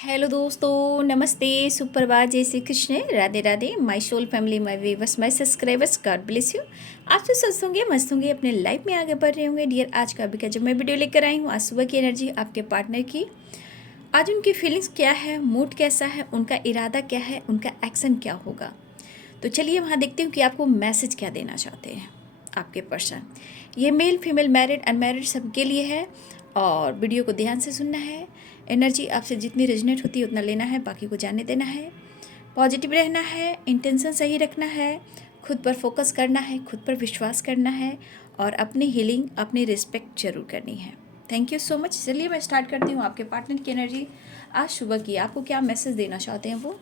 Hello दोस्तों, नमस्ते, सुप्रभात, जय Shri Krishna, Radhe Radhe. My soul family, my viewers, my subscribers, God bless you. आप तो स्वस्थ होंगे, मस्त होंगे, अपने लाइफ में आगे बढ़ रहे होंगे। डियर, आज का अभी का जो मैं वीडियो लेकर आई हूँ, आज सुबह की एनर्जी आपके पार्टनर की। आज उनकी फीलिंग्स क्या है, मूड कैसा है, उनका इरादा क्या है, उनका एक्शन क्या होगा। तो चलिए वहाँ देखते हूँ कि आपको मैसेज क्या देना चाहते हैं आपके पर्सन। ये मेल फीमेल मैरिड अनमैरिड सबके लिए है और वीडियो को ध्यान से सुनना है। एनर्जी आपसे जितनी रेजोनेट होती है उतना लेना है, बाकी को जाने देना है। पॉजिटिव रहना है, इंटेंशन सही रखना है, खुद पर फोकस करना है, खुद पर विश्वास करना है और अपनी हीलिंग, अपनी रिस्पेक्ट जरूर करनी है। Thank you so much. चलिए मैं स्टार्ट करती हूँ आपके पार्टनर की एनर्जी आज सुबह की। आपको क्या मैसेज देना चाहते हैं वो।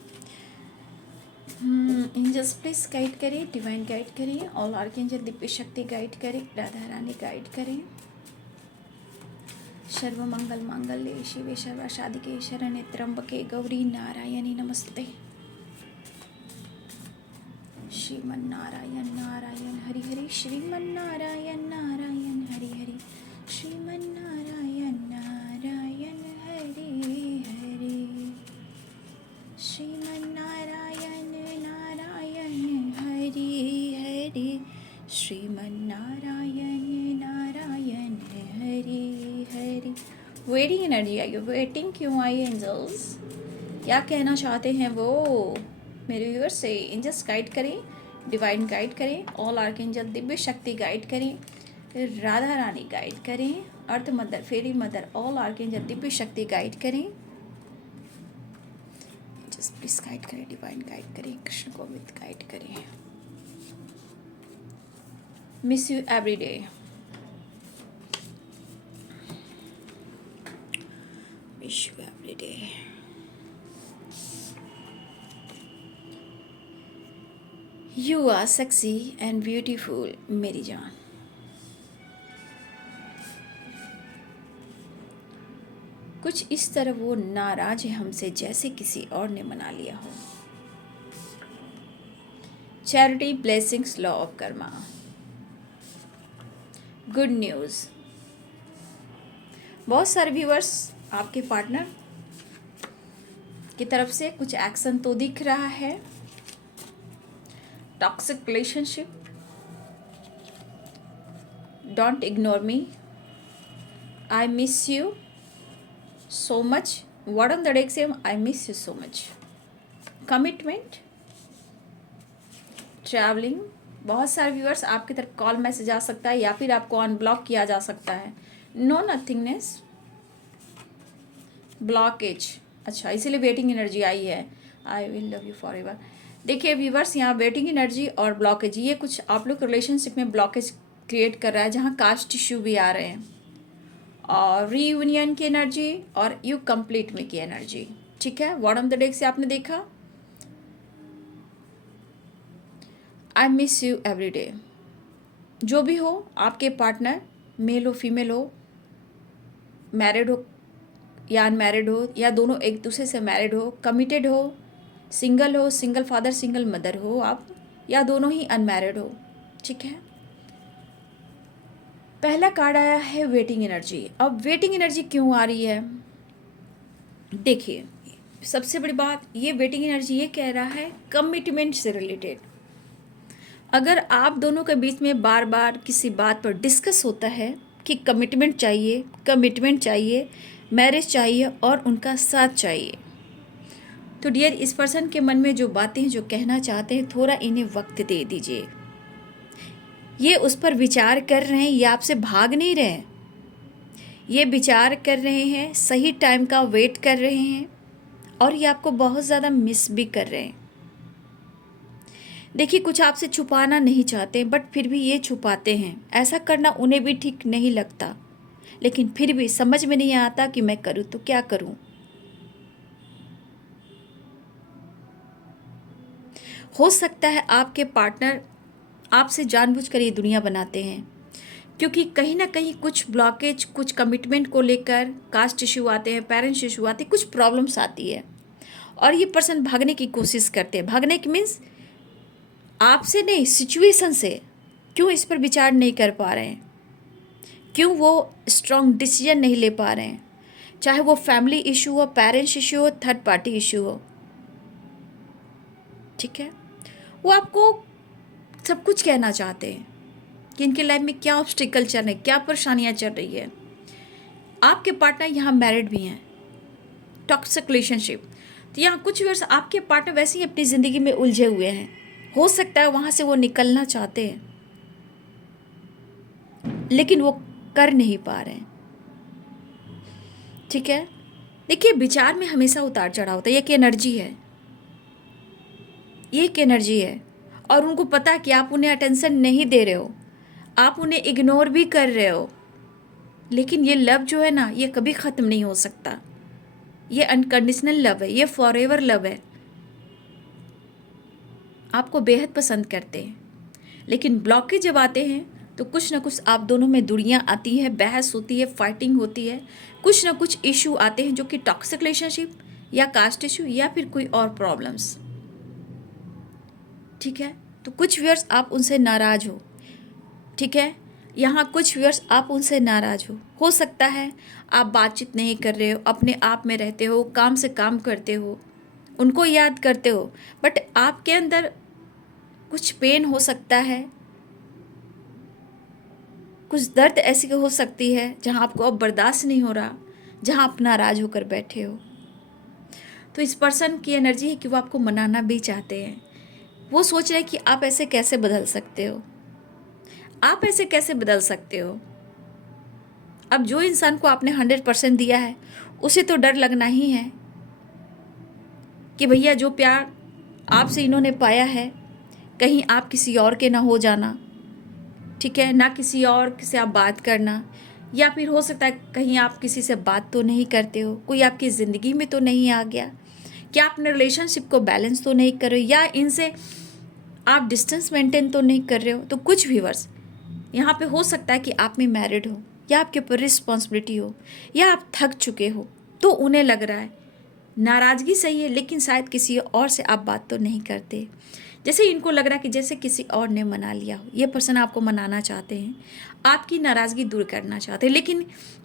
एंजल्स प्लीज गाइड करें, डिवाइन गाइड करें, ऑल आर्कएंजल दिव्य शक्ति गाइड करें, राधा रानी गाइड करें। सर्व मंगल मांगल्ये शिवे सर्वसाधिके शरण्ये त्र्यंबके गौरी नारायणी नमस्ते। श्रीमन्नारायण नारायण हरि हरि, श्रीमन्नारायण नारायण हरि हरि, श्रीमन्नारायण नारायण हरि हरि, श्रीमन्नारायण नारायण हरि हरि, श्रीमन्नारायण नारायण हरि हरि। वेटिंग एनर्जी आई, वेटिंग क्यों आई एंजल्स, क्या कहना चाहते हैं वो मेरे व्यूअर्स से। एंजल्स गाइड करें, डिवाइन गाइड करें, ऑल आर्कएंजल दिव्य शक्ति गाइड करें, राधा रानी गाइड करें, earth mother, fairy mother, all archangel दिव्य शक्ति गाइड करें। एंजल्स प्लीज गाइड करें, डिवाइन गाइड करें, कृष्ण गोविंद गाइड करें। Miss you every day. Miss you every day. You are sexy and beautiful मेरी जान। कुछ इस तरह वो नाराज है हमसे जैसे किसी और ने मना लिया हो। Charity, blessings, law of Karma. Good news, बहुत सारे व्यूअर्स आपके पार्टनर की तरफ से कुछ एक्शन तो दिख रहा है। Toxic relationship, don't ignore me, I miss you so much, word on the deck same, I miss you so much. Commitment, travelling, बहुत सारे व्यूअर्स आपकी तरफ कॉल मैसेज आ सकता है या फिर आपको अनब्लॉक किया जा सकता है। नो नथिंगनेस, ब्लॉकेज, अच्छा इसीलिए वेटिंग एनर्जी आई है। I will love you for ever. देखिए व्यूअर्स, यहाँ वेटिंग एनर्जी और ब्लॉकेज, ये कुछ आप लोग रिलेशनशिप में ब्लॉकेज क्रिएट कर रहा है, जहाँ कास्ट इश्यू भी आ रहे हैं, और रीयूनियन की एनर्जी और यू कंप्लीट में की एनर्जी। ठीक है, वर्ड ऑन द डेक से आपने देखा I miss you every day. जो भी हो आपके पार्टनर, मेल हो फीमेल हो, मैरिड हो या अनमैरिड हो, या दोनों एक दूसरे से मैरिड हो, कमिटेड हो, सिंगल फादर सिंगल मदर हो आप, या दोनों ही अनमैरिड हो। ठीक है, पहला कार्ड आया है वेटिंग एनर्जी। अब वेटिंग एनर्जी क्यों आ रही है, देखिए सबसे बड़ी बात, ये वेटिंग एनर्जी ये कह रहा है कमिटमेंट से रिलेटेड। अगर आप दोनों के बीच में बार बार किसी बात पर डिस्कस होता है कि कमिटमेंट चाहिए, मैरिज चाहिए और उनका साथ चाहिए, तो डियर इस पर्सन के मन में जो बातें जो कहना चाहते हैं, थोड़ा इन्हें वक्त दे दीजिए। ये उस पर विचार कर रहे हैं, ये आपसे भाग नहीं रहे हैं, ये विचार कर रहे हैं, सही टाइम का वेट कर रहे हैं और ये आपको बहुत ज़्यादा मिस भी कर रहे हैं। देखिए कुछ आपसे छुपाना नहीं चाहते, बट फिर भी ये छुपाते हैं। ऐसा करना उन्हें भी ठीक नहीं लगता, लेकिन फिर भी समझ में नहीं आता कि मैं करूँ तो क्या करूँ। हो सकता है आपके पार्टनर आपसे जानबूझकर ये दुनिया बनाते हैं, क्योंकि कहीं ना कहीं कुछ ब्लॉकेज, कुछ कमिटमेंट को लेकर कास्ट इशू आते हैं, पेरेंट्स इशू आते हैं, कुछ प्रॉब्लम्स आती है और ये पर्सन भागने की कोशिश करते हैं। भागने की मीन्स आपसे नहीं, सिचुएशन से। क्यों इस पर विचार नहीं कर पा रहे हैं, क्यों वो स्ट्रॉन्ग डिसीजन नहीं ले पा रहे हैं, चाहे वो फैमिली इशू हो, पेरेंट्स इशू हो, थर्ड पार्टी इशू हो, ठीक है। वो आपको सब कुछ कहना चाहते हैं कि इनके लाइफ में क्या ऑब्स्टिकल चल रहे हैं, क्या परेशानियां चल रही है। आपके पार्टनर यहाँ मैरिड भी हैं, टॉक्सिक रिलेशनशिप, तो यहाँ कुछ व्यूअर्स आपके पार्टनर वैसे ही अपनी ज़िंदगी में उलझे हुए हैं। हो सकता है वहाँ से वो निकलना चाहते हैं लेकिन वो कर नहीं पा रहे हैं, ठीक है। देखिए, विचार में हमेशा उतार चढ़ाव होता है, ये एक एनर्जी है, ये एक एनर्जी है। और उनको पता है कि आप उन्हें अटेंशन नहीं दे रहे हो, आप उन्हें इग्नोर भी कर रहे हो, लेकिन ये लव जो है ना, ये कभी ख़त्म नहीं हो सकता। ये अनकंडीशनल लव है, ये फॉरएवर लव है। आपको बेहद पसंद करते हैं, लेकिन ब्लॉकेज जब आते हैं तो कुछ ना कुछ आप दोनों में दूरियां आती है, बहस होती है, फाइटिंग होती है, कुछ ना कुछ इशू आते हैं जो कि टॉक्सिक रिलेशनशिप या कास्ट इशू या फिर कोई और प्रॉब्लम्स, ठीक है। तो कुछ व्यूअर्स आप उनसे नाराज हो, ठीक है। यहाँ कुछ व्यूअर्स आप उनसे नाराज हो सकता है आप बातचीत नहीं कर रहे हो, अपने आप में रहते हो, काम से काम करते हो, उनको याद करते हो, बट आपके अंदर कुछ पेन हो सकता है, कुछ दर्द ऐसी हो सकती है जहाँ आपको अब बर्दाश्त नहीं हो रहा, जहाँ आप नाराज होकर बैठे हो। तो इस पर्सन की एनर्जी है कि वो आपको मनाना भी चाहते हैं। वो सोच रहे हैं कि आप ऐसे कैसे बदल सकते हो, आप ऐसे कैसे बदल सकते हो। अब जो इंसान को आपने 100% दिया है उसे तो डर लगना ही है कि भैया जो प्यार आपसे इन्होंने पाया है कहीं आप किसी और के ना हो जाना, ठीक है, ना किसी और से आप बात करना, या फिर हो सकता है कहीं आप किसी से बात तो नहीं करते हो, कोई आपकी ज़िंदगी में तो नहीं आ गया, क्या आप अपने रिलेशनशिप को बैलेंस तो नहीं कर रहे हो, या इनसे आप डिस्टेंस मेंटेन तो नहीं कर रहे हो। तो कुछ व्यूअर्स यहाँ पे हो सकता है कि आप में मैरिड हो, या आपके ऊपर रिस्पॉन्सिबिलिटी हो, या आप थक चुके हो, तो उन्हें लग रहा है नाराज़गी सही है लेकिन शायद किसी और से आप बात तो नहीं करते। जैसे इनको लग रहा है कि जैसे किसी और ने मना लिया हो, ये पर्सन आपको मनाना चाहते हैं, आपकी नाराज़गी दूर करना चाहते हैं, लेकिन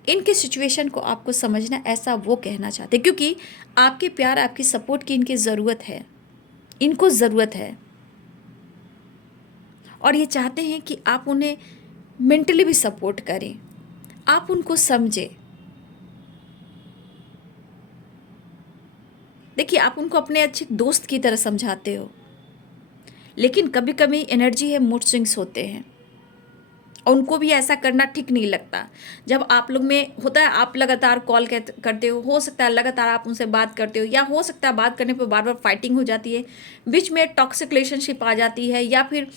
इनके सिचुएशन को आपको समझना, ऐसा वो कहना चाहते हैं क्योंकि आपके प्यार, आपकी सपोर्ट की इनकी ज़रूरत है, इनको ज़रूरत है। और ये चाहते हैं कि आप उन्हें मेंटली भी सपोर्ट करें, आप उनको समझें। देखिए, आप उनको अपने अच्छे दोस्त की तरह समझाते हो, लेकिन कभी कभी एनर्जी है, मूड स्विंग्स होते हैं और उनको भी ऐसा करना ठीक नहीं लगता। जब आप लोग में होता है, आप लगातार कॉल करते हो सकता है लगातार आप उनसे बात करते हो, या हो सकता है बात करने पर बार बार फाइटिंग हो जाती है, बीच में टॉक्सिक रिलेशनशिप आ जाती है, या फिर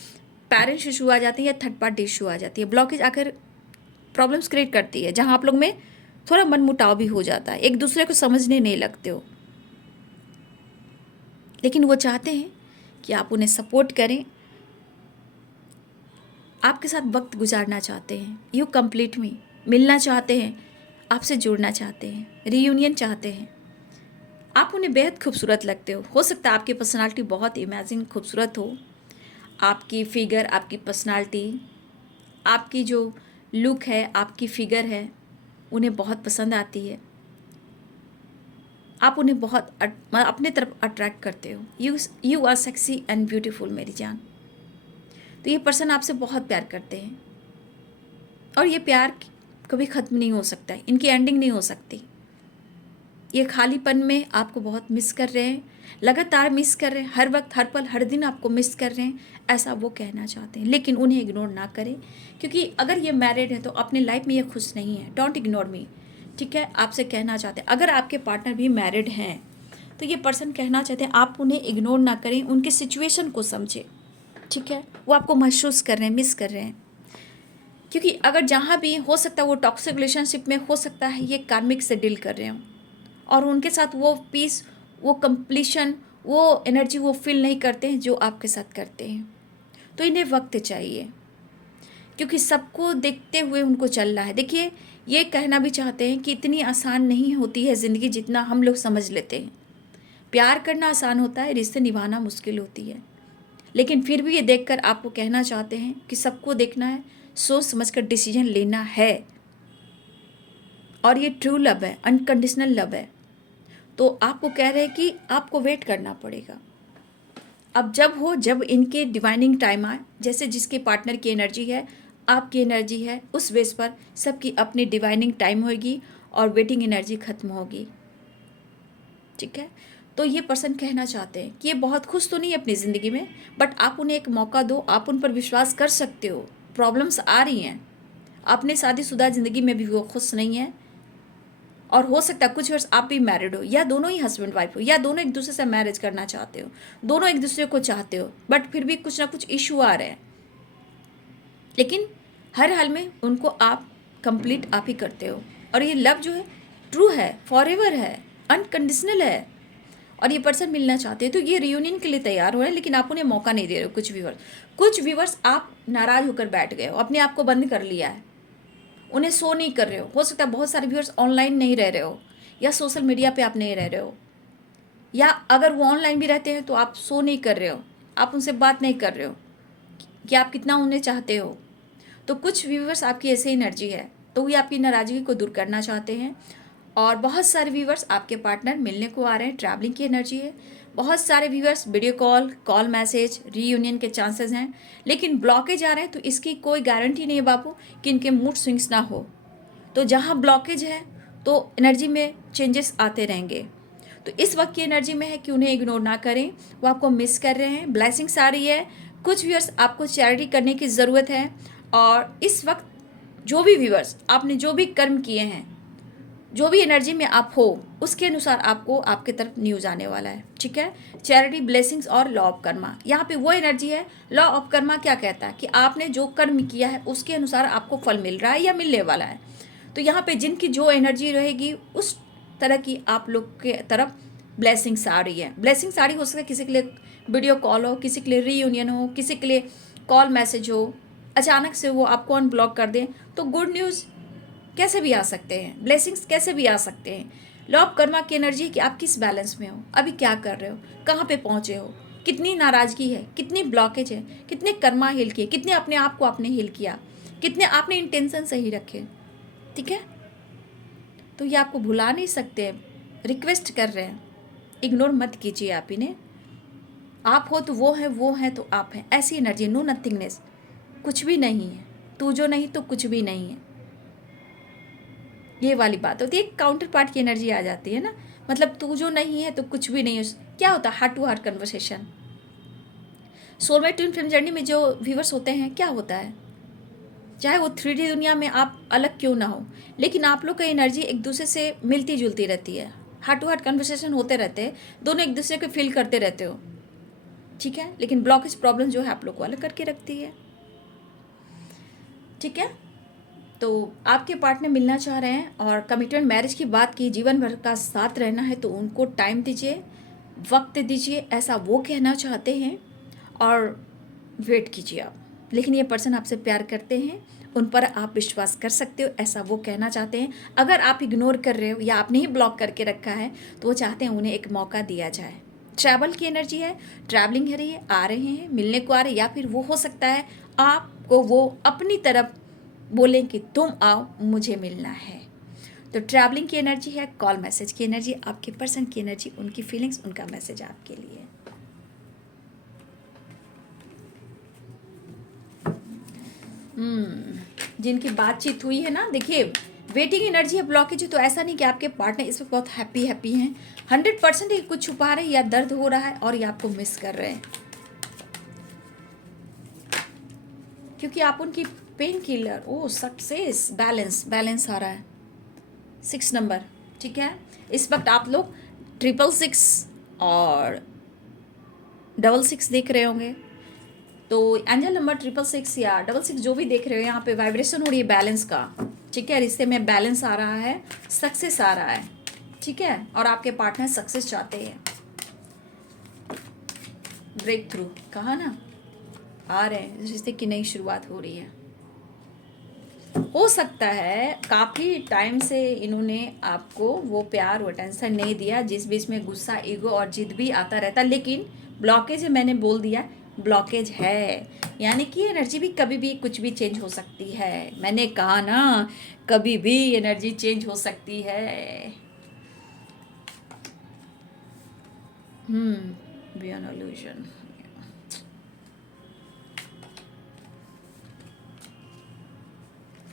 पेरेंट्स इशू आ जाती है, या थर्ड पार्टी इशू आ जाती है। ब्लॉकेज आकर प्रॉब्लम्स क्रिएट करती है, जहाँ आप लोग में थोड़ा मनमुटाव भी हो जाता है, एक दूसरे को समझने नहीं लगते हो। लेकिन वो चाहते हैं कि आप उन्हें सपोर्ट करें, आपके साथ वक्त गुजारना चाहते हैं, यू कंप्लीट मी, मिलना चाहते हैं, आपसे जुड़ना चाहते हैं, रीयूनियन चाहते हैं। आप उन्हें बेहद खूबसूरत लगते हो सकता है आपकी पर्सनालिटी बहुत इमेजिन खूबसूरत हो, आपकी फिगर, आपकी पर्सनालिटी, आपकी जो लुक है, आपकी फिगर है, उन्हें बहुत पसंद आती है, आप उन्हें बहुत अपने तरफ अट्रैक्ट करते हो। You are sexy and beautiful मेरी जान। तो ये पर्सन आपसे बहुत प्यार करते हैं और ये प्यार कभी ख़त्म नहीं हो सकता है, इनकी एंडिंग नहीं हो सकती। ये खालीपन में आपको बहुत मिस कर रहे हैं, लगातार मिस कर रहे हैं, हर वक्त, हर पल, हर दिन आपको मिस कर रहे हैं, ऐसा वो कहना चाहते हैं। लेकिन उन्हें इग्नोर ना करें, क्योंकि अगर ये मैरिड है तो अपने लाइफ में ये खुश नहीं है। डोंट इग्नोर मी, ठीक है। आपसे कहना चाहते हैं, अगर आपके पार्टनर भी मैरिड हैं तो ये पर्सन कहना चाहते हैं आप उन्हें इग्नोर ना करें, उनके सिचुएशन को समझें, ठीक है। वो आपको महसूस कर रहे हैं, मिस कर रहे हैं, क्योंकि अगर जहाँ भी हो सकता है वो टॉक्सिक रिलेशनशिप में, हो सकता है ये कार्मिक से डील कर रहे हों और उनके साथ वो पीस, वो कंप्लीशन, वो एनर्जी वो फील नहीं करते हैं जो आपके साथ करते हैं। तो इन्हें वक्त चाहिए, क्योंकि सबको देखते हुए उनको चलना है। देखिए, ये कहना भी चाहते हैं कि इतनी आसान नहीं होती है ज़िंदगी जितना हम लोग समझ लेते हैं। प्यार करना आसान होता है, रिश्ते निभाना मुश्किल होती है। लेकिन फिर भी ये देखकर आपको कहना चाहते हैं कि सबको देखना है, सोच समझकर डिसीजन लेना है और ये ट्रू लव है, अनकंडीशनल लव है। तो आपको कह रहे हैं कि आपको वेट करना पड़ेगा। अब जब इनके डिवाइनिंग टाइम आए, जैसे जिसके पार्टनर की एनर्जी है, आपकी एनर्जी है, उस बेस पर सबकी अपनी डिवाइनिंग टाइम होगी और वेटिंग एनर्जी खत्म होगी। ठीक है, तो ये पर्सन कहना चाहते हैं कि ये बहुत खुश तो नहीं है अपनी ज़िंदगी में, बट आप उन्हें एक मौका दो, आप उन पर विश्वास कर सकते हो। प्रॉब्लम्स आ रही हैं, अपने शादीशुदा ज़िंदगी में भी वो खुश नहीं है, और हो सकता है कुछ वर्ष आप भी मैरिड हो, या दोनों ही हस्बैंड वाइफ हो, या दोनों एक दूसरे से मैरिज करना चाहते हो, दोनों एक दूसरे को चाहते हो, बट फिर भी कुछ ना कुछ इशू आ रहे हैं। लेकिन हर हाल में उनको आप कंप्लीट आप ही करते हो, और ये लव जो है ट्रू है, फॉरएवर है, अनकंडीशनल है, और ये पर्सन मिलना चाहते हैं। तो ये रियूनियन के लिए तैयार हो रहे हैं, लेकिन आप उन्हें मौका नहीं दे रहे हो। कुछ व्यूवर्स आप नाराज़ होकर बैठ गए हो, अपने आप को बंद कर लिया है, उन्हें शो नहीं कर रहे हो सकता है बहुत सारे व्यूअर्स ऑनलाइन नहीं रह रहे हो, या सोशल मीडिया पे आप नहीं रह रहे हो, या अगर वो ऑनलाइन भी रहते हैं तो आप शो नहीं कर रहे हो, आप उनसे बात नहीं कर रहे हो कि आप कितना उन्हें चाहते हो। तो कुछ व्यूअर्स आपकी ऐसी एनर्जी है, तो ये आपकी नाराज़गी को दूर करना चाहते हैं। और बहुत सारे व्यूअर्स आपके पार्टनर मिलने को आ रहे हैं, ट्रैवलिंग की एनर्जी है। बहुत सारे viewers video call message reunion के चांसेस हैं, लेकिन ब्लॉकेज आ रहे हैं, तो इसकी कोई गारंटी नहीं है बापू कि इनके मूड स्विंग्स ना हो। तो जहाँ ब्लॉकेज है तो एनर्जी में चेंजेस आते रहेंगे। तो इस वक्त की एनर्जी में है कि उन्हें इग्नोर ना करें, वो आपको मिस कर रहे हैं। ब्लेसिंग्स आ रही है, कुछ व्यूअर्स आपको चैरिटी करने की ज़रूरत है। और इस वक्त जो भी व्यूअर्स आपने जो भी कर्म किए हैं, जो भी एनर्जी में आप हो, उसके अनुसार आपको आपके तरफ न्यूज़ आने वाला है। ठीक है, चैरिटी, ब्लेसिंग्स और लॉ ऑफ कर्मा, यहाँ पे वो एनर्जी है। लॉ ऑफ कर्मा क्या कहता है कि आपने जो कर्म किया है उसके अनुसार आपको फल मिल रहा है या मिलने वाला है। तो यहाँ पे जिनकी जो एनर्जी रहेगी उस तरह की आप लोग के तरफ ब्लेसिंग्स आ रही है। ब्लेसिंग्स आ रही हो सकता है किसी के लिए वीडियो कॉल हो, किसी के लिए रीयूनियन हो, किसी के लिए कॉल मैसेज हो, अचानक से वो आपको अनब्लॉक कर दें, तो गुड न्यूज़ कैसे भी आ सकते हैं, ब्लेसिंग्स कैसे भी आ सकते हैं। लॉ ऑफ कर्मा की एनर्जी कि आप किस बैलेंस में हो, अभी क्या कर रहे हो, कहाँ पे पहुँचे हो, कितनी नाराज़गी है, कितनी ब्लॉकेज है, कितने कर्मा हील किए, कितने अपने आप को आपने हील किया, कितने आपने इंटेंशन सही रखे। ठीक है, तो ये आपको भुला नहीं सकते, रिक्वेस्ट कर रहे हैं, इग्नोर मत कीजिए आप इन्हें। आप हो तो वो है तो आप हैं, ऐसी एनर्जी। नो नथिंगनेस, कुछ भी नहीं है, तू जो नहीं तो कुछ भी नहीं है, ये वाली बात होती है। काउंटर पार्ट की एनर्जी आ जाती है ना, मतलब तू जो नहीं है तो कुछ भी नहीं है। क्या होता है heart to heart conversation. Soulmate twin flame journey में जो व्यूवर्स होते हैं, क्या होता है, चाहे वो 3D दुनिया में आप अलग क्यों ना हो, लेकिन आप लोग का एनर्जी एक दूसरे से मिलती जुलती रहती है, हार्ट टू हार्ट कन्वर्सेशन होते रहते हैं, दोनों एक दूसरे को फील करते रहते हो। ठीक है, लेकिन ब्लॉकेज प्रॉब्लम जो है आप लोग को अलग करके रखती है। ठीक है, तो आपके पार्टनर मिलना चाह रहे हैं और कमिटमेंट मैरिज की बात की, जीवन भर का साथ रहना है, तो उनको टाइम दीजिए, वक्त दीजिए, ऐसा वो कहना चाहते हैं। और वेट कीजिए आप, लेकिन ये पर्सन आपसे प्यार करते हैं, उन पर आप विश्वास कर सकते हो, ऐसा वो कहना चाहते हैं। अगर आप इग्नोर कर रहे हो या आपने ही ब्लॉक करके रखा है, तो वो चाहते हैं उन्हें एक मौका दिया जाए। ट्रैवल की एनर्जी है, ट्रैवलिंग है रही है, आ रहे हैं, मिलने को आ रहे हैं, या फिर वो हो सकता है आपको वो अपनी तरफ बोलें कि तुम आओ, मुझे मिलना है। तो ट्रैवलिंग की एनर्जी है, कॉल मैसेज की एनर्जी, आपके पर्सन की एनर्जी, उनकी फीलिंग्स, उनका मैसेज आपके लिए। जिनकी बातचीत हुई है ना, देखिए वेटिंग एनर्जी है, ब्लॉकेज है, तो ऐसा नहीं कि आपके पार्टनर इस वक्त बहुत हैप्पी हैं। 100% ही कुछ छुपा रहे हैं, या दर्द हो रहा है और ये आपको मिस कर रहे हैं, क्योंकि आप उनकी पेन किलर। ओ सक्सेस, बैलेंस आ रहा है, 6 नंबर। ठीक है, इस वक्त आप लोग 666 और 66 देख रहे होंगे। तो एंजल नंबर 666 या 66 जो भी देख रहे हो, यहाँ पे वाइब्रेशन हो रही है बैलेंस का। ठीक है, रिश्ते में बैलेंस आ रहा है, सक्सेस आ रहा है। ठीक है, और आपके पार्टनर सक्सेस चाहते हैं, ब्रेक थ्रू कहा ना, आ रहे हैं, रिश्ते की नई शुरुआत हो रही है। हो सकता है काफ़ी टाइम से इन्होंने आपको वो प्यार वो अटेंशन नहीं दिया, जिस बीच में गुस्सा, ईगो और जिद भी आता रहता, लेकिन ब्लॉकेज है, मैंने बोल दिया, ब्लॉकेज है, यानी कि एनर्जी भी कभी भी कुछ भी चेंज हो सकती है। मैंने कहा ना, कभी भी एनर्जी चेंज हो सकती है। Beyond illusion.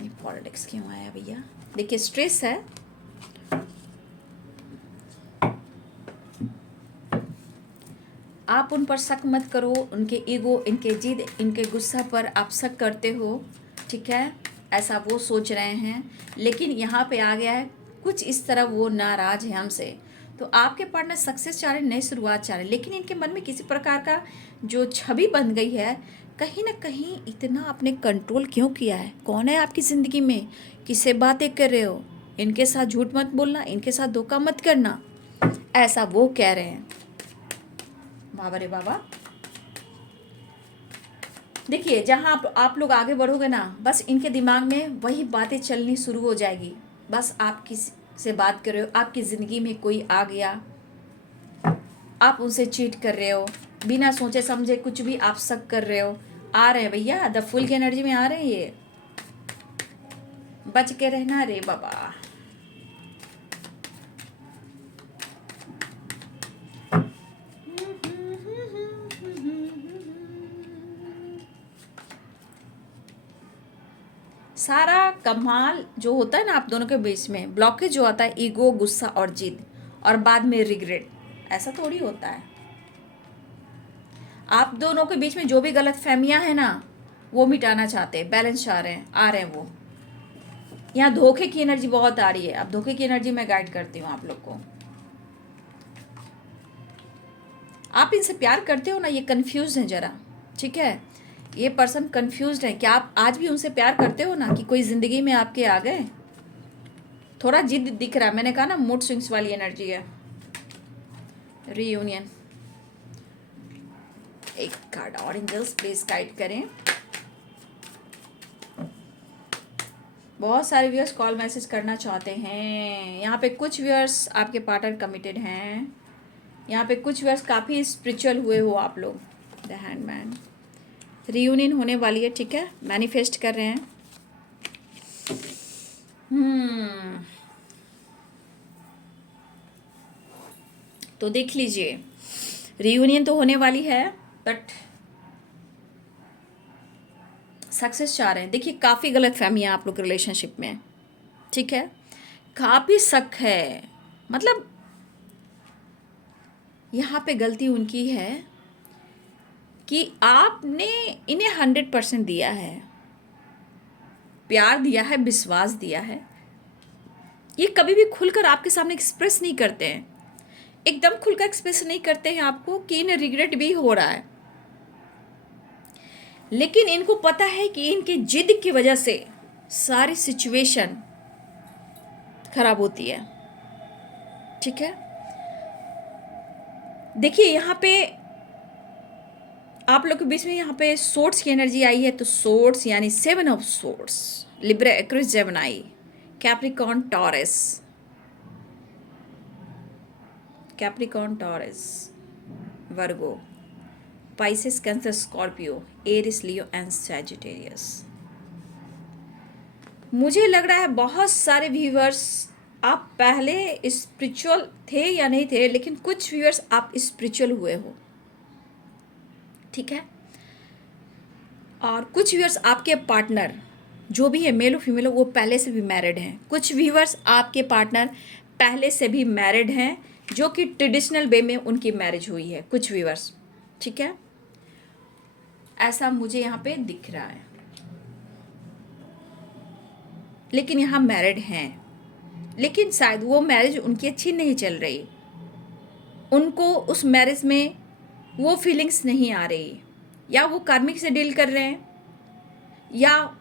ये पॉलिटिक्स क्यों आया भैया? देखिए स्ट्रेस है, आप उन पर शक मत करो। उनके ईगो, इनके जिद, इनके गुस्सा पर आप शक करते हो, ठीक है, ऐसा वो सोच रहे हैं। लेकिन यहाँ पे आ गया है कुछ इस तरह वो नाराज है हमसे। तो आपके पार्टनर सक्सेस चाह रहे, नई शुरुआत चाह रहे, लेकिन इनके मन में किसी प्रकार का जो छवि बन गई है, कहीं ना कहीं इतना आपने कंट्रोल क्यों किया है? कौन है आपकी ज़िंदगी में? किससे बातें कर रहे हो? इनके साथ झूठ मत बोलना, इनके साथ धोखा मत करना, ऐसा वो कह रहे हैं। बाबा रे बाबा। देखिए जहाँ आप लोग आगे बढ़ोगे ना, बस इनके दिमाग में वही बातें चलनी शुरू हो जाएगी। बस आप किसी से बात कर रहे हो, आपकी ज़िंदगी में कोई आ गया, आप उनसे चीट कर रहे हो, बिना सोचे समझे कुछ भी आप शक कर रहे हो। आ रहे हैं भैया, द फुल की एनर्जी में आ रहे हैं ये। बच के रहना रे बाबा। सारा कमाल जो होता है ना आप दोनों के बीच में, ब्लॉकेज जो आता है ईगो, गुस्सा और जिद, और बाद में रिग्रेट, ऐसा थोड़ी होता है। आप दोनों के बीच में जो भी गलत फहमियां हैं ना, वो मिटाना चाहते हैं, बैलेंस चाह रहे हैं, आ रहे हैं वो। यहाँ धोखे की एनर्जी बहुत आ रही है। अब धोखे की एनर्जी मैं गाइड करती हूँ आप लोग को। आप इनसे प्यार करते हो ना, ये कंफ्यूज हैं जरा, ठीक है, ये पर्सन कंफ्यूज है। क्या आप आज भी उनसे प्यार करते हो ना, कि कोई ज़िंदगी में आपके आ गए? थोड़ा जिद दिख रहा है, मैंने कहा ना मूड स्विंग्स वाली एनर्जी है। रीयूनियन। एक कार्ड और एंजल्स प्लीज गाइड करें। बहुत सारे व्यूअर्स कॉल मैसेज करना चाहते हैं। यहाँ पे कुछ व्यूअर्स आपके पार्टनर कमिटेड हैं, यहाँ पे कुछ व्यूअर्स काफ़ी स्पिरिचुअल हुए हो आप लोग। The handman. रीयूनियन होने वाली है, ठीक है, मैनिफेस्ट कर रहे हैं। तो देख लीजिए, रीयूनियन तो होने वाली है, बट सक्सेस चाह रहे हैं। देखिए काफ़ी गलत फहमियाँ आप लोग के रिलेशनशिप में, ठीक है, काफ़ी शक है। मतलब यहाँ पे गलती उनकी है कि आपने इन्हें 100% दिया है, प्यार दिया है, विश्वास दिया है। ये कभी भी खुलकर आपके सामने एक्सप्रेस नहीं करते हैं, एकदम खुलकर एक्सप्रेस नहीं करते हैं आपको कि इन्हें रिग्रेट भी हो रहा है। लेकिन इनको पता है कि इनके जिद की वजह से सारी सिचुएशन खराब होती है, ठीक है। देखिए यहाँ पे आप लोग के बीच में यहाँ पे सोर्ट्स की एनर्जी आई है। तो सोर्ट्स यानी 7 of sorts, Libra, Aquarius, Gemini, Capricorn, Taurus, Capricorn, Taurus, Virgo, Pisces, Cancer, Scorpio, Aries, Leo and Sagittarius. मुझे लग रहा है बहुत सारे व्यूअर्स आप पहले स्पिरिचुअल थे या नहीं थे, लेकिन कुछ व्यूअर्स आप स्पिरिचुअल हुए हो, ठीक है। और कुछ व्यूअर्स आपके पार्टनर जो भी है, मेल हो फीमेल हो, वो पहले से भी मैरिड हैं। कुछ व्यूअर्स आपके पार्टनर पहले से भी मैरिड हैं, जो कि ट्रेडिशनल वे में उनकी मैरिज हुई है, कुछ व्यूअर्स, ठीक है, ऐसा मुझे यहाँ पे दिख रहा है। लेकिन यहाँ मैरिड हैं, लेकिन शायद वो मैरिज उनकी अच्छी नहीं चल रही, उनको उस मैरिज में वो फीलिंग्स नहीं आ रही, या वो कार्मिक से डील कर रहे हैं, या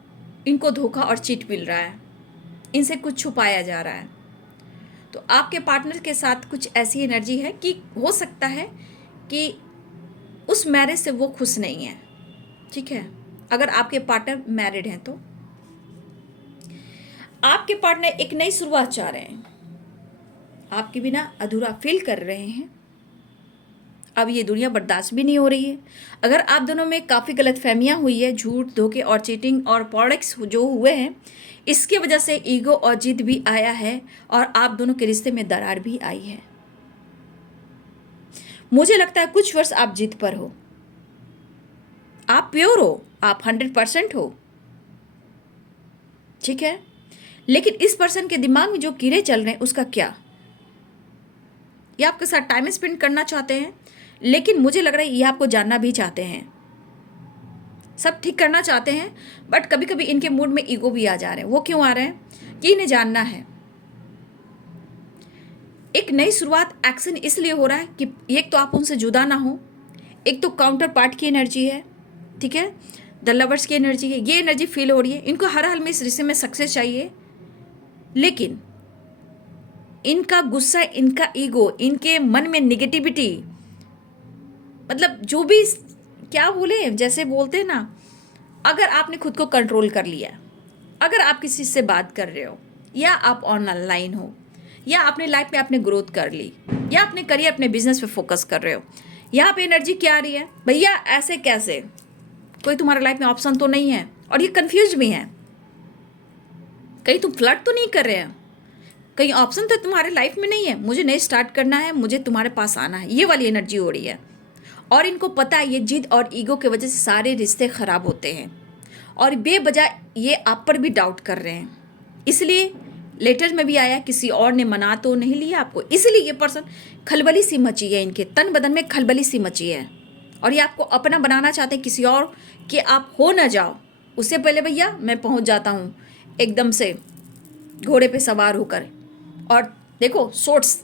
इनको धोखा और चीट मिल रहा है, इनसे कुछ छुपाया जा रहा है। तो आपके पार्टनर के साथ कुछ ऐसी एनर्जी है कि हो सकता है कि उस मैरिज से वो खुश नहीं है, ठीक है। अगर आपके पार्टनर मैरिड हैं तो आपके पार्टनर एक नई शुरुआत चाह रहे हैं, आपके बिना अधूरा फील कर रहे हैं, अब ये दुनिया बर्दाश्त भी नहीं हो रही है। अगर आप दोनों में काफ़ी गलतफहमियां हुई है, झूठ, धोखे और चीटिंग और पॉलिटिक्स जो हुए हैं, इसकी वजह से ईगो और जिद भी आया है और आप दोनों के रिश्ते में दरार भी आई है। मुझे लगता है कुछ वर्ष आप जिद पर हो, आप प्योर हो, आप 100% हो, ठीक है, लेकिन इस पर्सन के दिमाग में जो कीड़े चल रहे हैं उसका क्या? ये आपके साथ टाइम स्पेंड करना चाहते हैं, लेकिन मुझे लग रहा है ये आपको जानना भी चाहते हैं, सब ठीक करना चाहते हैं, बट कभी कभी इनके मूड में ईगो भी आ जा रहे हैं। वो क्यों आ रहे हैं कि इन्हें जानना है। एक नई शुरुआत एक्शन इसलिए हो रहा है कि एक तो आप उनसे जुदा ना हो, एक तो काउंटर पार्ट की एनर्जी है, ठीक है, द लवर्स की एनर्जी है, ये एनर्जी फील हो रही है। इनको हर हाल में इस रिश्ते में सक्सेस चाहिए, लेकिन इनका गुस्सा, इनका ईगो, इनके मन में निगेटिविटी, मतलब जो भी क्या बोले, जैसे बोलते हैं ना, अगर आपने खुद को कंट्रोल कर लिया, अगर आप किसी से बात कर रहे हो, या आप ऑनलाइन हो, या अपने लाइफ में आपने ग्रोथ कर ली, या अपने करियर, अपने बिजनेस पे फोकस कर रहे हो, यहाँ पे एनर्जी क्या आ रही है, भैया ऐसे कैसे, कोई तुम्हारे लाइफ में ऑप्शन तो नहीं है, और ये कंफ्यूज भी है, कहीं तुम फ्लर्ट तो नहीं कर रहे हैं, कहीं ऑप्शन तो तुम्हारे लाइफ में नहीं है, मुझे नहीं स्टार्ट करना है, मुझे तुम्हारे पास आना है, ये वाली एनर्जी हो रही है। और इनको पता है ये जिद और ईगो की वजह से सारे रिश्ते खराब होते हैं, और बेवजह ये आप पर भी डाउट कर रहे हैं। इसलिए लेटर में भी आया किसी और ने मना तो नहीं लिया आपको, इसलिए ये पर्सन खलबली सी मची है, इनके तन बदन में खलबली सी मची है, और ये आपको अपना बनाना चाहते हैं किसी और कि आप हो ना जाओ। उससे पहले भैया मैं पहुंच जाता हूँ एकदम से घोड़े पे सवार होकर, और देखो शॉर्ट्स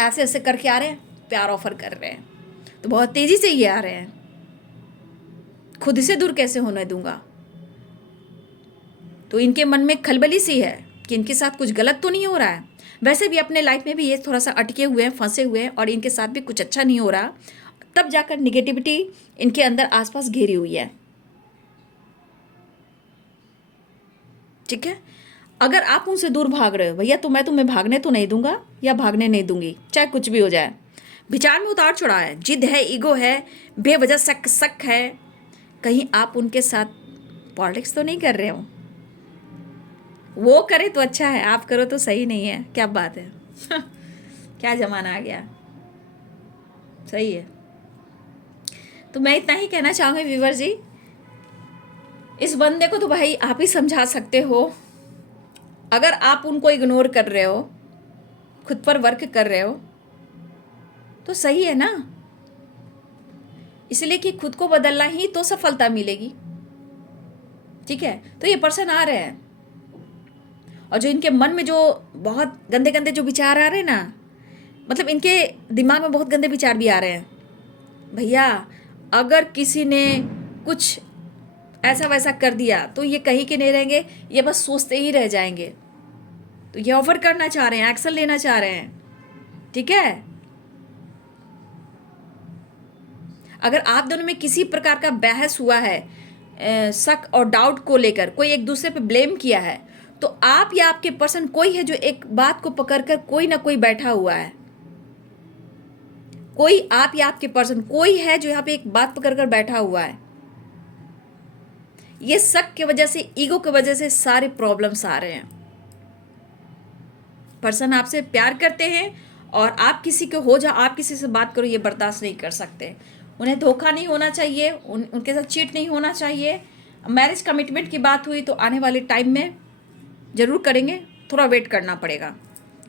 ऐसे ऐसे करके आ रहे हैं, प्यार ऑफर कर रहे हैं, तो बहुत तेजी से ये आ रहे हैं, खुद से दूर कैसे होने दूंगा। तो इनके मन में खलबली सी है कि इनके साथ कुछ गलत तो नहीं हो रहा है। वैसे भी अपने लाइफ में भी ये थोड़ा सा अटके हुए हैं, फंसे हुए हैं, और इनके साथ भी कुछ अच्छा नहीं हो रहा, तब जाकर निगेटिविटी इनके अंदर आसपास घेरी हुई है, ठीक है। अगर आप उनसे दूर भाग रहे हो भैया, तो मैं तुम्हें भागने तो नहीं दूंगा या भागने नहीं दूंगी, चाहे कुछ भी हो जाए। विचार में उतार चढ़ाव है, जिद है, ईगो है, बेवजह शक है, कहीं आप उनके साथ पॉलिटिक्स तो नहीं कर रहे हो। वो करे तो अच्छा है, आप करो तो सही नहीं है, क्या बात है क्या जमाना आ गया, सही है। तो मैं इतना ही कहना चाहूँगी व्यूवर जी, इस बंदे को तो भाई आप ही समझा सकते हो। अगर आप उनको इग्नोर कर रहे हो, खुद पर वर्क कर रहे हो, तो सही है ना, इसलिए कि खुद को बदलना ही तो सफलता मिलेगी, ठीक है। तो ये पर्सन आ रहे हैं, और जो इनके मन में जो बहुत गंदे गंदे जो विचार आ रहे हैं ना, मतलब इनके दिमाग में बहुत गंदे विचार भी आ रहे हैं, भैया अगर किसी ने कुछ ऐसा वैसा कर दिया तो ये कहीं के नहीं रहेंगे, ये बस सोचते ही रह जाएंगे। तो ये ऑफर करना चाह रहे हैं, एक्शन लेना चाह रहे हैं, ठीक है। अगर आप दोनों में किसी प्रकार का बहस हुआ है, शक और डाउट को लेकर कोई एक दूसरे पे ब्लेम किया है, तो आप या आपके पर्सन कोई है जो एक बात को पकड़कर कोई ना कोई बैठा हुआ है, कोई आप या आपके पर्सन कोई है जो यहाँ पे एक बात पकड़कर बैठा हुआ है। ये शक की वजह से, ईगो की वजह से सारे प्रॉब्लम्स आ रहे हैं। पर्सन आपसे प्यार करते हैं, और आप किसी को हो जाओ, आप किसी से बात करो, ये बर्दाश्त नहीं कर सकते। उन्हें धोखा नहीं होना चाहिए, उनके साथ चीट नहीं होना चाहिए। मैरिज कमिटमेंट की बात हुई तो आने वाले टाइम में ज़रूर करेंगे, थोड़ा वेट करना पड़ेगा,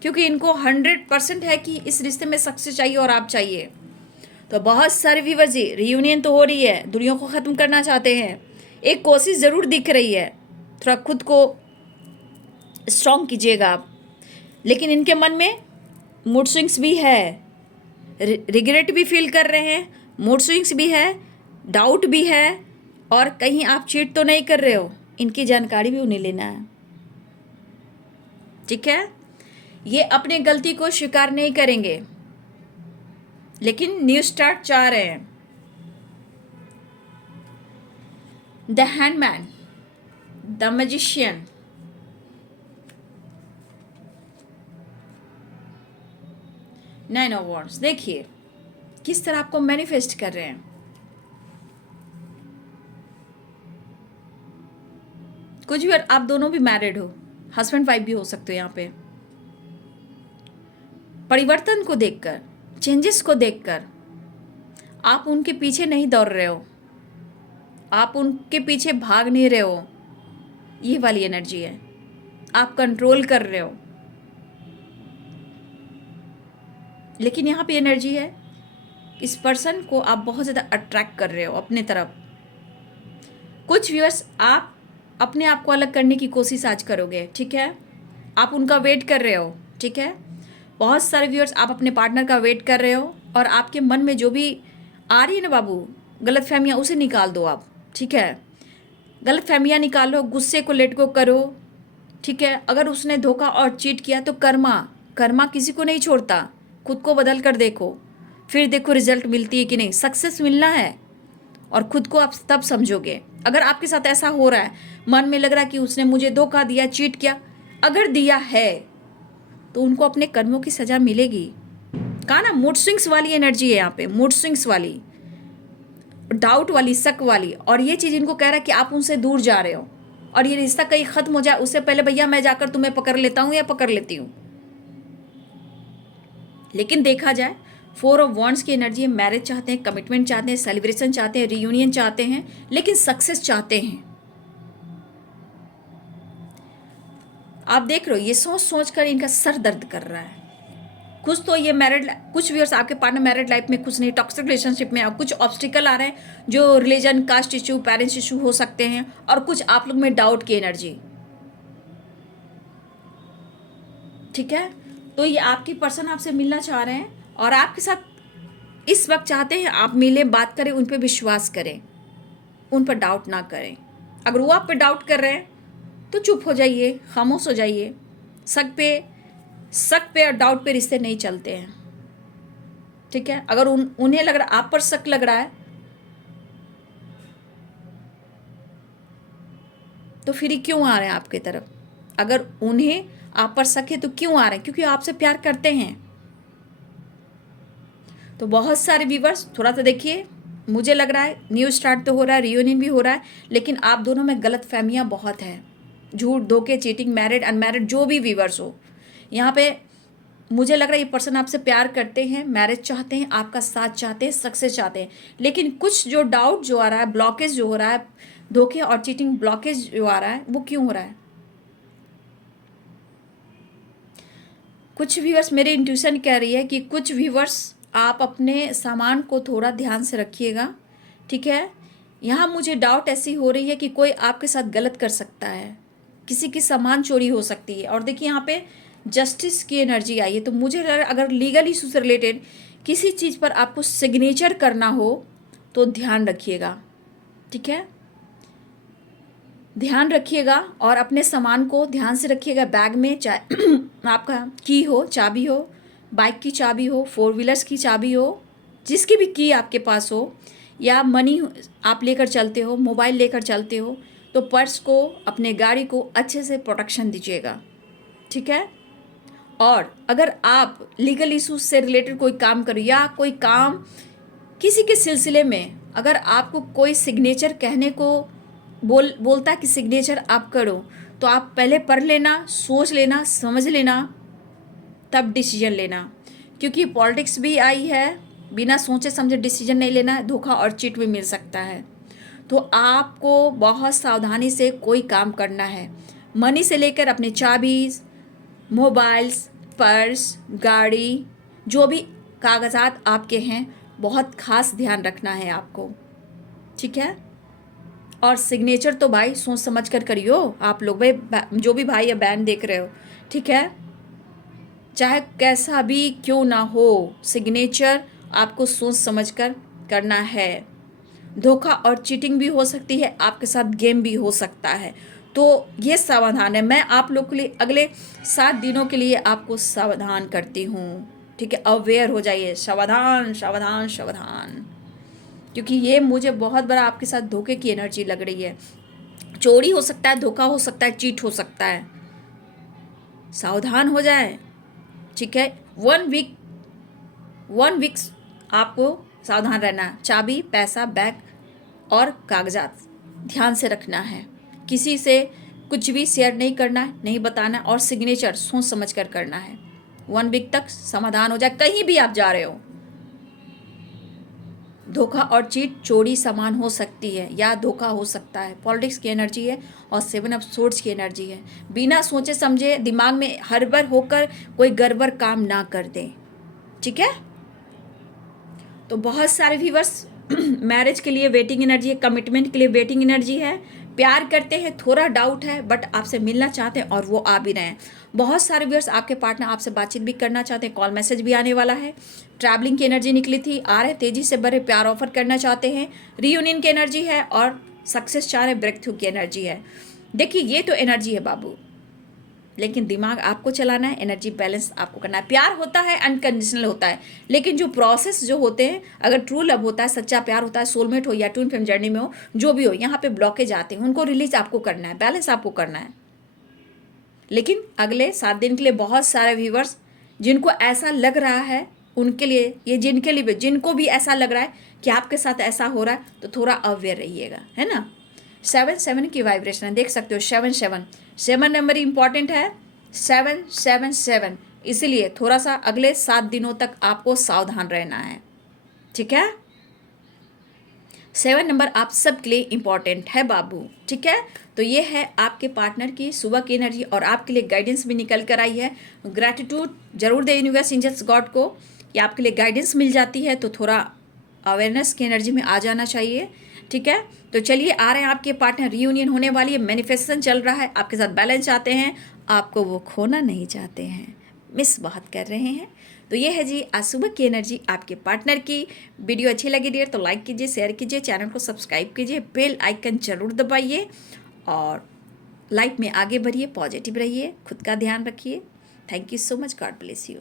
क्योंकि इनको 100% है कि इस रिश्ते में सक्सेस चाहिए और आप चाहिए। तो बहुत सारे व्यूअर्स जी, रियूनियन तो हो रही है, दूरियों को ख़त्म करना चाहते हैं, एक कोशिश ज़रूर दिख रही है, थोड़ा खुद को स्ट्रॉन्ग कीजिएगा आप। लेकिन इनके मन में मूड स्विंग्स भी है, रिग्रेट भी फील कर रहे हैं, मूड स्विंग्स भी है, डाउट भी है, और कहीं आप चीट तो नहीं कर रहे हो, इनकी जानकारी भी उन्हें लेना है, ठीक है। ये अपने गलती को स्वीकार नहीं करेंगे, लेकिन न्यू स्टार्ट चाह रहे हैं। The handman, the magician, nine of wands, देखिए किस तरह आपको मैनिफेस्ट कर रहे हैं। कुछ भी आप दोनों भी मैरिड हो, हस्बैंड वाइफ भी हो सकते हो। यहाँ पे परिवर्तन को देखकर, चेंजेस को देखकर आप उनके पीछे नहीं दौड़ रहे हो, आप उनके पीछे भाग नहीं रहे हो, ये वाली एनर्जी है। आप कंट्रोल कर रहे हो। लेकिन यहाँ पे एनर्जी है, इस पर्सन को आप बहुत ज़्यादा अट्रैक्ट कर रहे हो अपने तरफ। कुछ व्यूअर्स आप अपने आप को अलग करने की कोशिश आज करोगे, ठीक है। आप उनका वेट कर रहे हो, ठीक है। बहुत सारे व्यूअर्स आप अपने पार्टनर का वेट कर रहे हो और आपके मन में जो भी आ रही है ना बाबू गलतफहमियाँ, उसे निकाल दो आप, ठीक है। गलतफहमियाँ निकालो, गुस्से को लेट गो करो, ठीक है। अगर उसने धोखा और चीट किया तो कर्मा किसी को नहीं छोड़ता। खुद को बदल कर देखो, फिर देखो रिजल्ट मिलती है कि नहीं। सक्सेस मिलना है और खुद को आप तब समझोगे। अगर आपके साथ ऐसा हो रहा है, मन में लग रहा है कि उसने मुझे धोखा दिया, चीट किया, अगर दिया है तो उनको अपने कर्मों की सजा मिलेगी। कहा ना, मूड स्विंग्स वाली एनर्जी है यहाँ पे, मूड स्विंग्स वाली, डाउट वाली, शक वाली। और ये चीज़ इनको कह रहा है कि आप उनसे दूर जा रहे हो और ये रिश्ता कहीं ख़त्म हो जाए उससे पहले भैया मैं जाकर तुम्हें पकड़ लेता हूँ या पकड़ लेती हूँ। लेकिन देखा जाए 4 ऑफ वॉन्ड्स की एनर्जी है। मैरिज चाहते हैं, कमिटमेंट चाहते हैं, सेलिब्रेशन चाहते हैं, रियूनियन चाहते हैं, लेकिन सक्सेस चाहते हैं। आप देख रहे हो, ये सोच सोच कर इनका सर दर्द कर रहा है। कुछ तो ये कुछ व्यूअर्स आपके पार्टनर मैरिड लाइफ में कुछ नहीं, टॉक्सिक रिलेशनशिप में, कुछ ऑब्स्टिकल आ रहे हैं जो religion, caste issue, parents issue हो सकते हैं, और कुछ आप लोग में डाउट की एनर्जी, ठीक है। तो ये आपकी पर्सन आपसे मिलना चाह रहे हैं और आपके साथ इस वक्त चाहते हैं आप मिले, बात करें, उन पर विश्वास करें, उन पर डाउट ना करें। अगर वो आप पे डाउट कर रहे हैं तो चुप हो जाइए, खामोश हो जाइए। शक पे और डाउट पे रिश्ते नहीं चलते हैं, ठीक है। अगर उन्हें लग रहा, आप पर शक लग रहा है तो फिर ही क्यों आ रहे हैं आपकी तरफ। अगर उन्हें आप पर शक है तो क्यों आ रहे हैं, क्योंकि आपसे प्यार करते हैं। तो बहुत सारे व्यूअर्स थोड़ा सा देखिए, मुझे लग रहा है न्यू स्टार्ट तो हो रहा है, रियूनियन भी हो रहा है, लेकिन आप दोनों में गलतफहमियां बहुत हैं। झूठ, धोखे, चीटिंग, मैरिड, अनमैरिड, जो भी व्यूअर्स हो, यहाँ पे मुझे लग रहा है ये पर्सन आपसे प्यार करते हैं, मैरिज चाहते हैं, आपका साथ चाहते हैं, सक्सेस चाहते हैं। लेकिन कुछ जो डाउट जो आ रहा है, ब्लॉकेज जो हो रहा है, धोखे और चीटिंग ब्लॉकेज जो आ रहा है, वो क्यों हो रहा है। कुछ व्यूअर्स, मेरी इंट्यूशन कह रही है कि कुछ व्यूअर्स आप अपने सामान को थोड़ा ध्यान से रखिएगा, ठीक है। यहाँ मुझे डाउट ऐसी हो रही है कि कोई आपके साथ गलत कर सकता है, किसी की सामान चोरी हो सकती है। और देखिए यहाँ पे जस्टिस की एनर्जी आई है। तो मुझे लग रहा है अगर लीगल इशू से रिलेटेड किसी चीज़ पर आपको सिग्नेचर करना हो तो ध्यान रखिएगा, ठीक है। ध्यान रखिएगा और अपने सामान को ध्यान से रखिएगा। बैग में चाहे आपका की हो, चाबी हो, बाइक की चाबी हो, 4 व्हीलर्स की चाबी हो, जिसकी भी की आपके पास हो, या मनी आप लेकर चलते हो, मोबाइल लेकर चलते हो, तो पर्स को, अपने गाड़ी को अच्छे से प्रोटेक्शन दीजिएगा, ठीक है। और अगर आप लीगल इशूज से रिलेटेड कोई काम करो या कोई काम किसी के सिलसिले में, अगर आपको कोई सिग्नेचर कहने को बोलता है कि सिग्नेचर आप करो, तो आप पहले पढ़ लेना, सोच लेना, समझ लेना, तब डिसीजन लेना। क्योंकि पॉलिटिक्स भी आई है, बिना सोचे समझे डिसीजन नहीं लेना है, धोखा और चीट भी मिल सकता है। तो आपको बहुत सावधानी से कोई काम करना है। मनी से लेकर अपने चाबीज़, मोबाइल्स, पर्स, गाड़ी, जो भी कागजात आपके हैं, बहुत खास ध्यान रखना है आपको, ठीक है। और सिग्नेचर तो भाई सोच समझ कर करियो आप लोग, भाई जो भी भाई या बहन देख रहे हो, ठीक है। चाहे कैसा भी क्यों ना हो, सिग्नेचर आपको सोच समझ कर करना है। धोखा और चीटिंग भी हो सकती है, आपके साथ गेम भी हो सकता है। तो ये सावधान है। मैं आप लोग के लिए अगले 7 दिनों के लिए आपको सावधान करती हूँ, ठीक है। अवेयर हो जाइए, सावधान सावधान सावधान, क्योंकि ये मुझे बहुत बड़ा आपके साथ धोखे की एनर्जी लग रही है। चोरी हो सकता है, धोखा हो सकता है, चीट हो सकता है। सावधान हो जाए, ठीक है। 1 वीक आपको सावधान रहना है। चाबी, पैसा, बैग और कागजात ध्यान से रखना है। किसी से कुछ भी शेयर नहीं करना है, नहीं बताना, और सिग्नेचर सोच समझ कर करना है। 1 वीक तक समाधान हो जाए। कहीं भी आप जा रहे हो, धोखा और चीट चोरी समान हो सकती है या धोखा हो सकता है। पॉलिटिक्स की एनर्जी है और 7 ऑफ सोर्ड्स की एनर्जी है। बिना सोचे समझे दिमाग में हड़बड़ होकर कोई गड़बड़ काम ना कर दें, ठीक है। तो बहुत सारे व्यूअर्स मैरिज के लिए वेटिंग एनर्जी है, कमिटमेंट के लिए वेटिंग एनर्जी है, प्यार करते हैं, थोड़ा डाउट है, बट आपसे मिलना चाहते हैं और वो आ भी रहे हैं। बहुत सारे व्यूअर्स आपके पार्टनर आपसे बातचीत भी करना चाहते हैं, कॉल मैसेज भी आने वाला है। ट्रैवलिंग की एनर्जी निकली थी, आ रहे तेजी से बड़े प्यार ऑफर करना चाहते हैं। रीयूनियन की एनर्जी है और सक्सेस चाह रहे, ब्रेक थ्रू की एनर्जी है। देखिए ये तो एनर्जी है बाबू, लेकिन दिमाग आपको चलाना है, एनर्जी बैलेंस आपको करना है। प्यार होता है अनकंडीशनल होता है, लेकिन जो प्रोसेस जो होते हैं, अगर ट्रू लव होता है, सच्चा प्यार होता है, सोलमेट हो या ट्विन फ्लेम जर्नी में हो, जो भी हो, यहाँ पे ब्लॉकेज आते हैं, उनको रिलीज आपको करना है, बैलेंस आपको करना है। लेकिन अगले 7 दिन के लिए बहुत सारे व्यूवर्स जिनको ऐसा लग रहा है, उनके लिए ये, जिनके लिए जिनको भी ऐसा लग रहा है कि आपके साथ ऐसा हो रहा है, तो थोड़ा अवेयर रहिएगा, है ना। 7 की वाइब्रेशन है, देख सकते हो। 7 नंबर इंपॉर्टेंट है, 7 इसीलिए थोड़ा सा अगले 7 दिनों तक आपको सावधान रहना है, ठीक है। 7 नंबर आप सबके लिए इंपॉर्टेंट है बाबू, ठीक है। तो ये है आपके पार्टनर की सुबह की एनर्जी और आपके लिए गाइडेंस भी निकल कर आई है। ग्रैटिट्यूड जरूर दे यूनिवर्स, एंजल्स, गॉड को कि आपके लिए गाइडेंस मिल जाती है, तो थोड़ा अवेयरनेस की एनर्जी में आ जाना चाहिए, ठीक है। तो चलिए आ रहे हैं आपके पार्टनर, रीयूनियन होने वाली है, मैनिफेस्टेशन चल रहा है, आपके साथ बैलेंस चाहते हैं, आपको वो खोना नहीं चाहते हैं, मिस बहुत कर रहे हैं। तो ये है जी आज सुबह की एनर्जी आपके पार्टनर की। वीडियो अच्छी लगी डियर तो लाइक कीजिए, शेयर कीजिए, चैनल को सब्सक्राइब कीजिए, बेल आइकन जरूर दबाइए और लाइफ में आगे बढ़िए, पॉजिटिव रहिए, खुद का ध्यान रखिए। Thank you so much, God bless you.